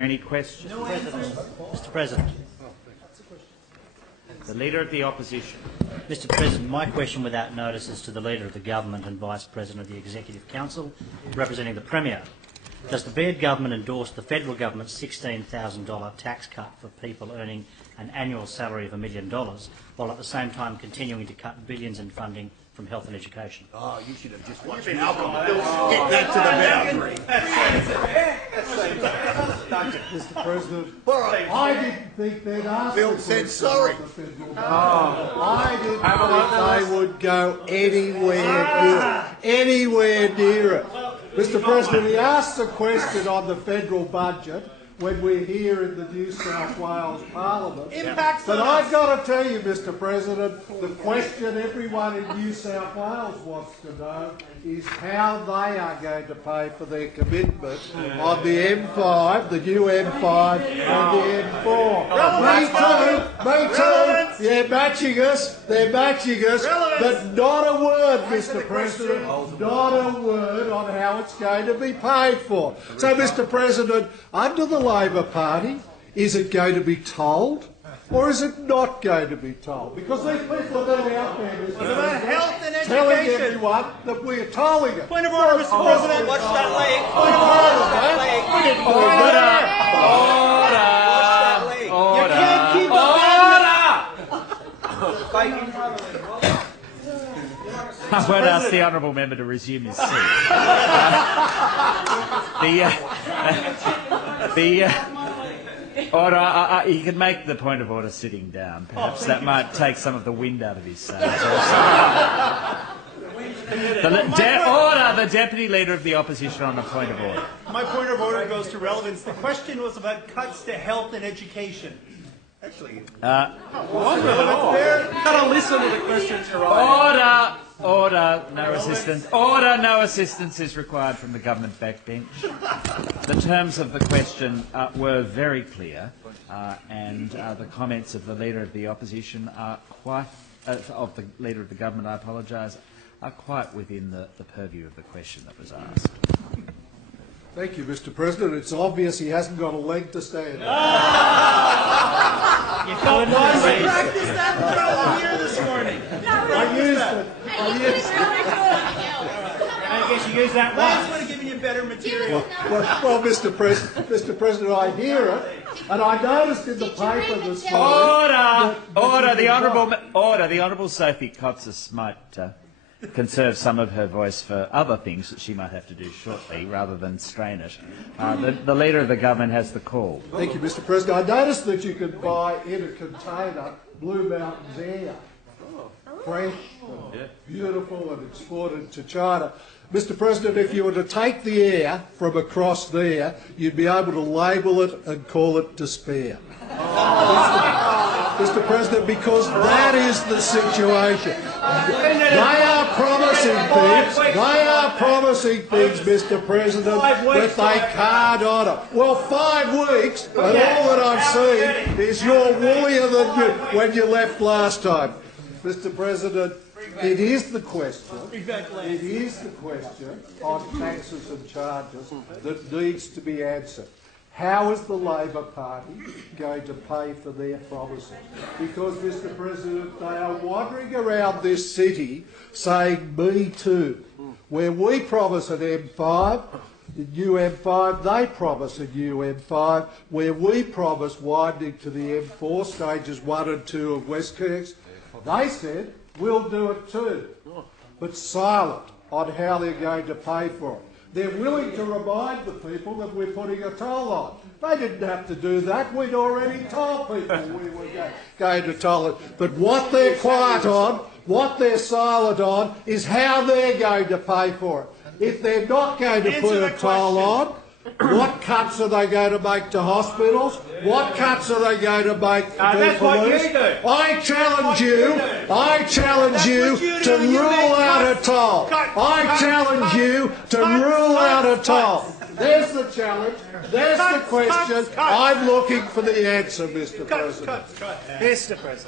Any questions? Mr. President. The Leader of the Opposition. Mr. President, my question without notice is to the Leader of the Government and Vice President of the Executive Council, representing the Premier. Does the Baird Government endorse the Federal Government's $16,000 tax cut for people earning an annual salary of $1 million, while at the same time continuing to cut billions in funding from health and education? Oh, you should have just watched Malcolm get that to the boundary. Mr. President, I didn't think they'd ask Bill said sorry. I didn't think they would go anywhere near it. Mr. President, he asked a question on the federal budget when we're here in the New South Wales Parliament. But I've got to tell you, Mr. President, the question everyone in New South Wales wants to know is how they are going to pay for their commitment on the M5, the new M5 and the M4. Me too. They're matching us, but not a word, Mr. President, not a word on how it's going to be paid for. So, Mr. President, under the Labor Party, is it going to be told or is it not going to be told? Because these people are going out there, Mr. President, health and education, telling everyone that we're tolling it. Point of order, Mr. President. Watch that leg. Point of order. You can't keep I won't ask the honourable member to resume his seat. Order. He can make the point of order sitting down. Perhaps that might take some of the wind out of his sails. The Deputy Leader of the Opposition on a point of order. My point of order goes to relevance. The question was about cuts to health and education. Actually, Order. gotta listen to the questions, Your Honour. Order. No assistance. Order. No assistance is required from the government backbench. The terms of the question were very clear, and the comments of the Leader of the Opposition are quite of the Leader of the Government. I apologise. Are quite within the purview of the question that was asked. Thank you, Mr. President. It's obvious he hasn't got a leg to stand on. You couldn't practice that here this morning. I used it. I guess you used that one. I just want to give you better material. Well, Mr. President, I hear it, and I noticed in the paper this morning. Order. The honourable Sophie Kotsis might conserve some of her voice for other things that she might have to do shortly, rather than strain it. The Leader of the Government has the call. Thank you, Mr. President. I noticed that you could buy in a container Blue Mountain's air. Fresh, and beautiful, and exported to China. Mr. President, if you were to take the air from across there, you'd be able to label it and call it despair. Mr. President, because that is the situation. They are promising things, Mr. President, that they can't honour. Well, 5 weeks, and all that I've seen is you're woollier than you when you left last time. Mr. President, it is the question on taxes and charges that needs to be answered. How is the Labor Party going to pay for their promises? Because, Mr. President, they are wandering around this city saying, "Me too." Where we promise an M5, the new M5, they promise a new M5. Where we promise widening to the M4, stages 1 and 2 of WestConnex, they said, "We'll do it too," but silent on how they're going to pay for it. They're willing to remind the people that we're putting a toll on. They didn't have to do that. We'd already told people we were going to toll it. But what they're quiet on, what they're silent on, is how they're going to pay for it. If they're not going to put a toll on, what cuts are they going to make to hospitals? What cuts are they going to make to police? I challenge you to rule out a toll. I challenge you to rule out a toll. There's the challenge. There's the question. I'm looking for the answer, Mr. President. Mr. President.